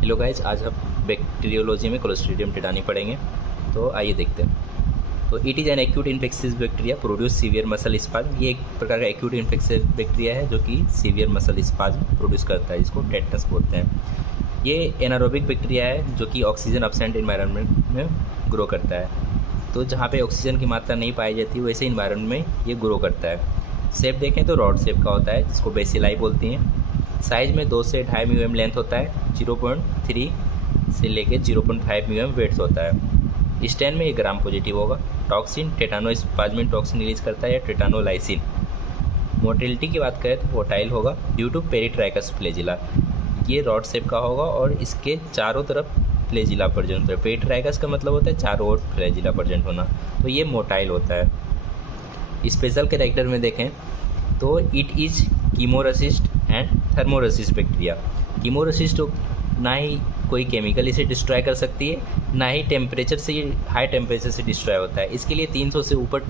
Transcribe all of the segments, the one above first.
Hello guys, आज हम bacteriology में क्लोस्ट्रीडियम टेटानी पढ़ेंगे। तो आइए देखते हैं। तो it is an acute infectious bacteria produce severe muscle spasm. ये एक प्रकार का एक्यूट इन्फेक्शियस बैक्टीरिया है जो कि सीवियर मसल स्पाज्म प्रोड्यूस करता है, जिसको टेटनस बोलते हैं। ये एनारोबिक बैक्टीरिया है जो कि ऑक्सीजन एब्सेंट इन्वायरमेंट में ग्रो करता है। तो जहाँ पे ऑक्सीजन की मात्रा नहीं पाई जाती वैसे इन्वायरमेंट में ये ग्रो करता है। शेप देखें तो रॉड शेप का होता है, जिसको बेसिलाई बोलती हैं। साइज़ में 2 से 2.5 mm लेंथ होता है, 0.3 से लेके 0.5 mm वेट्स होता है। स्टेन में 1 ग्राम पॉजिटिव होगा। टॉक्सिन टेटानोस्पाज्मिन टॉक्सिन रिलीज करता है या टेटानोलाइसिन। मोटिलिटी की बात करें तो वोटाइल होगा ड्यू टू पेरिट्राइकस फ्लैजिला। ये रॉड शेप का होगा और इसके चारों तरफ फ्लैजिला प्रेजेंट होता है। पेरिट्राइकस का मतलब होता है चारों ओर फ्लैजिला प्रेजेंट होना, तो ये मोटाइल होता है। स्पेशल कैरेक्टर में देखें तो इट इज़ कीमोरेसिस्ट एंड थर्मोरेसिस्ट बैक्टीरिया। कीमोरेसिस्ट ना ही कोई केमिकल इसे डिस्ट्रॉय कर सकती है, ना ही टेम्परेचर से हाई टेम्परेचर से डिस्ट्रॉय होता है। इसके लिए 300 से ऊपर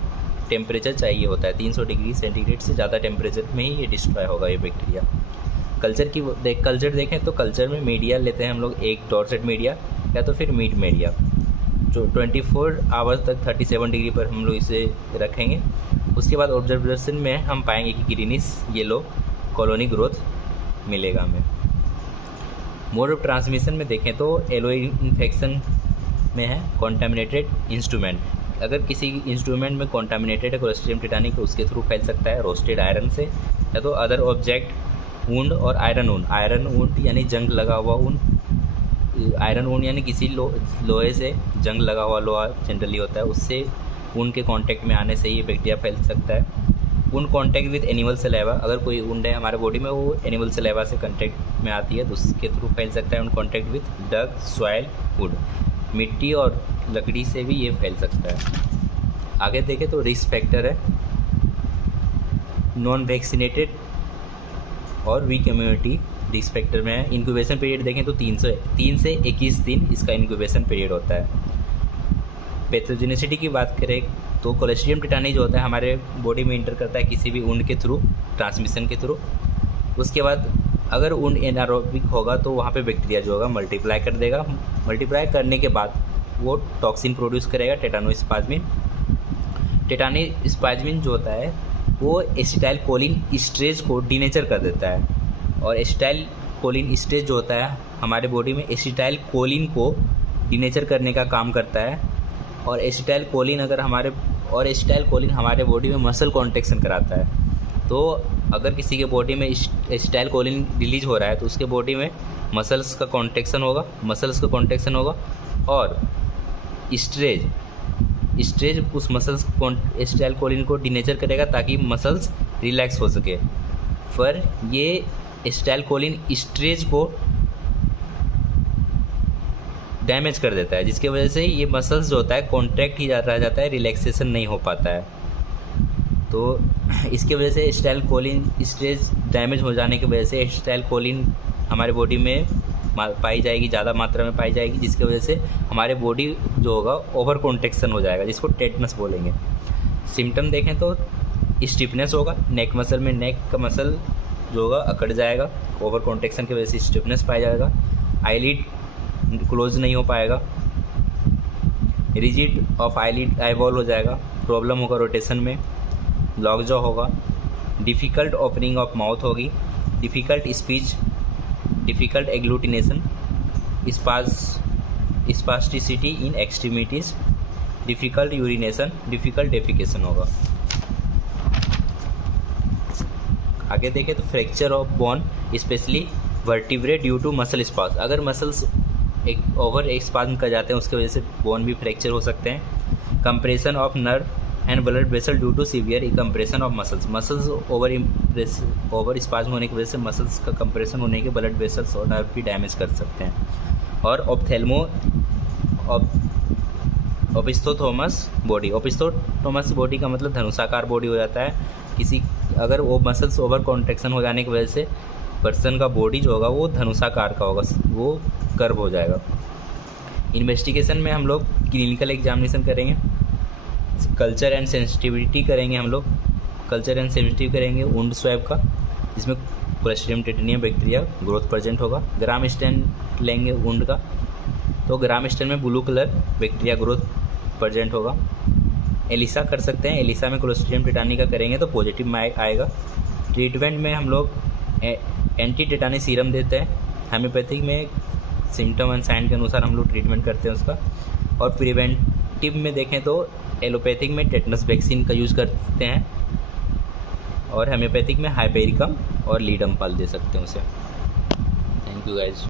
टेम्परेचर चाहिए होता है। 300 डिग्री सेंटीग्रेड से ज़्यादा टेम्परेचर में ही ये डिस्ट्रॉय होगा ये बैक्टीरिया। कल्चर देखें तो कल्चर में मीडिया लेते हैं हम लोग, एक डॉर्सेट मीडिया या तो फिर मीट मीडिया, जो 24 आवर्स तक 37 डिग्री पर हम लोग इसे रखेंगे। उसके बाद ऑब्जर्वेशन में हम पाएंगे कि ग्रीनिश येलो कॉलोनी ग्रोथ मिलेगा हमें। मोड ऑफ ट्रांसमिशन में देखें तो एलो इन्फेक्शन में है कॉन्टामिनेटेड इंस्ट्रूमेंट। अगर किसी इंस्ट्रूमेंट में कॉन्टामिनेटेड है क्लोस्ट्रीडियम टेटानी तो उसके थ्रू फैल सकता है रोस्टेड आयरन से, या तो अदर ऑब्जेक्ट वुंड और आयरन वुंड यानी जंग लगा हुआ वुंड। आयरन वुंड यानी किसी लोहे से जंग लगा हुआ लोहा जनरली होता है, उससे वुंड के कांटेक्ट में आने से ही बैक्टीरिया फैल सकता है। Wound contact with animal saliva, अगर कोई वुंड है हमारे बॉडी में वो एनिमल सलेवा से कांटेक्ट में आती है तो उसके थ्रू फैल सकता है। Wound contact with dug soil wood, मिट्टी और लकड़ी से भी ये फैल सकता है। आगे देखें तो रिस्क फैक्टर है नॉन वैक्सीनेटेड और वीक इम्यूनिटी रिस्क फैक्टर में है। इंक्यूबेशन पीरियड देखें तो 3 से 21 दिन इसका इंक्यूबेशन पीरियड होता है। पैथोजेनिसिटी की बात करें तो क्लोस्ट्रीडियम टेटानी जो होता है हमारे बॉडी में इंटर करता है किसी भी वुंड के थ्रू, ट्रांसमिशन के थ्रू। उसके बाद अगर वुंड एनारोबिक होगा तो वहाँ पे बैक्टीरिया जो होगा मल्टीप्लाई कर देगा। मल्टीप्लाई करने के बाद वो टॉक्सिन प्रोड्यूस करेगा टेटानोस्पाज्मिन। टेटानोस्पाज्मिन जो होता है वो एसिटाइल कोलिन स्ट्रेज को डीनेचर कर देता है, और एसिटाइल कोलिन स्ट्रेज जो होता है हमारे बॉडी में एसिटाइल कोलिन को डीनेचर करने का काम करता है। और एसिटाइल कोलिन हमारे बॉडी में मसल कॉन्ट्रैक्शन कराता है। तो अगर किसी के बॉडी में एसिटाइल कोलिन रिलीज हो रहा है तो उसके बॉडी में मसल्स का कॉन्ट्रैक्शन होगा और स्ट्रेज उस मसल्स एसिटाइल कोलिन को डीनेचर करेगा ताकि मसल्स रिलैक्स हो सके। पर ये एसिटाइल कोलिन स्ट्रेज को डैमेज कर देता है, जिसकी वजह से ये मसल्स जो होता है कॉन्ट्रैक्ट ही रह जाता है, रिलैक्सेशन नहीं हो पाता है। तो इसकी वजह से एसिटाइल कोलिन स्ट्रेज डैमेज हो जाने की वजह से एसिटाइल कोलिन हमारे बॉडी में पाई जाएगी, ज़्यादा मात्रा में पाई जाएगी, जिसकी वजह से हमारे बॉडी जो होगा ओवर कॉन्ट्रैक्शन हो जाएगा, जिसको टेटनस बोलेंगे। सिम्टम देखें तो स्टिफनेस होगा नेक मसल में, नेक का मसल जो होगा अकड़ जाएगा, ओवर कॉन्ट्रैक्शन की वजह से स्टिफनेस पाया जाएगा। आईलिड क्लोज नहीं हो पाएगा, रिजिड ऑफ आईलिड आईबॉल हो जाएगा, प्रॉब्लम होगा रोटेशन में, लॉक जॉ होगा, डिफ़िकल्ट ओपनिंग ऑफ माउथ होगी, difficult speech, difficult agglutination, spasticity in extremities, difficult urination, difficult defecation होगा। आगे देखें तो fracture of bone specially vertebrae due to muscle spasm. अगर मसल्स एक ओवर एक्सपांड कर जाते हैं उसकी वजह से बोन भी फ्रैक्चर हो सकते हैं। Compression of nerve and blood vessel due to severe compression of muscles over spasm होने की वजह से मसल्स का कंप्रेशन होने के ब्लड वेसल्स और नर्व भी डैमेज कर सकते हैं। और ओपिस्थोथोमस बॉडी का मतलब धनुषाकार बॉडी हो जाता है। अगर वो मसल्स ओवर कॉन्ट्रैक्शन हो जाने की वजह से पर्सन का बॉडी जो होगा वो धनुषाकार का होगा, वो कर्व हो जाएगा। इन्वेस्टिगेशन में हम लोग क्लिनिकल एग्जामिनेशन करेंगे, कल्चर एंड सेंसिटिविटी करेंगे, वुंड स्वैब का, जिसमें क्लोस्ट्रीडियम टेटानियम बैक्टीरिया ग्रोथ प्रेजेंट होगा। ग्राम स्टेन लेंगे वुंड का, तो ग्राम स्टेन में blue colour bacteria growth present होगा। एलिसा कर सकते हैं, एलिसा में क्लोस्ट्रीडियम टेटानी का करेंगे तो पॉजिटिव में आएगा। ट्रीटमेंट में हम लोग एंटी टेटानी सीरम देते हैं। होम्योपैथिक में सिम्टम एंड साइन के अनुसार हम लोग ट्रीटमेंट करते हैं उसका। और प्रिवेंटिव में देखें तो एलोपैथिक में टेटनस वैक्सीन का यूज़ करते हैं, और होम्योपैथिक में हाइपेरिकम और लीडम पाल दे सकते हैं उसे। Thank you guys.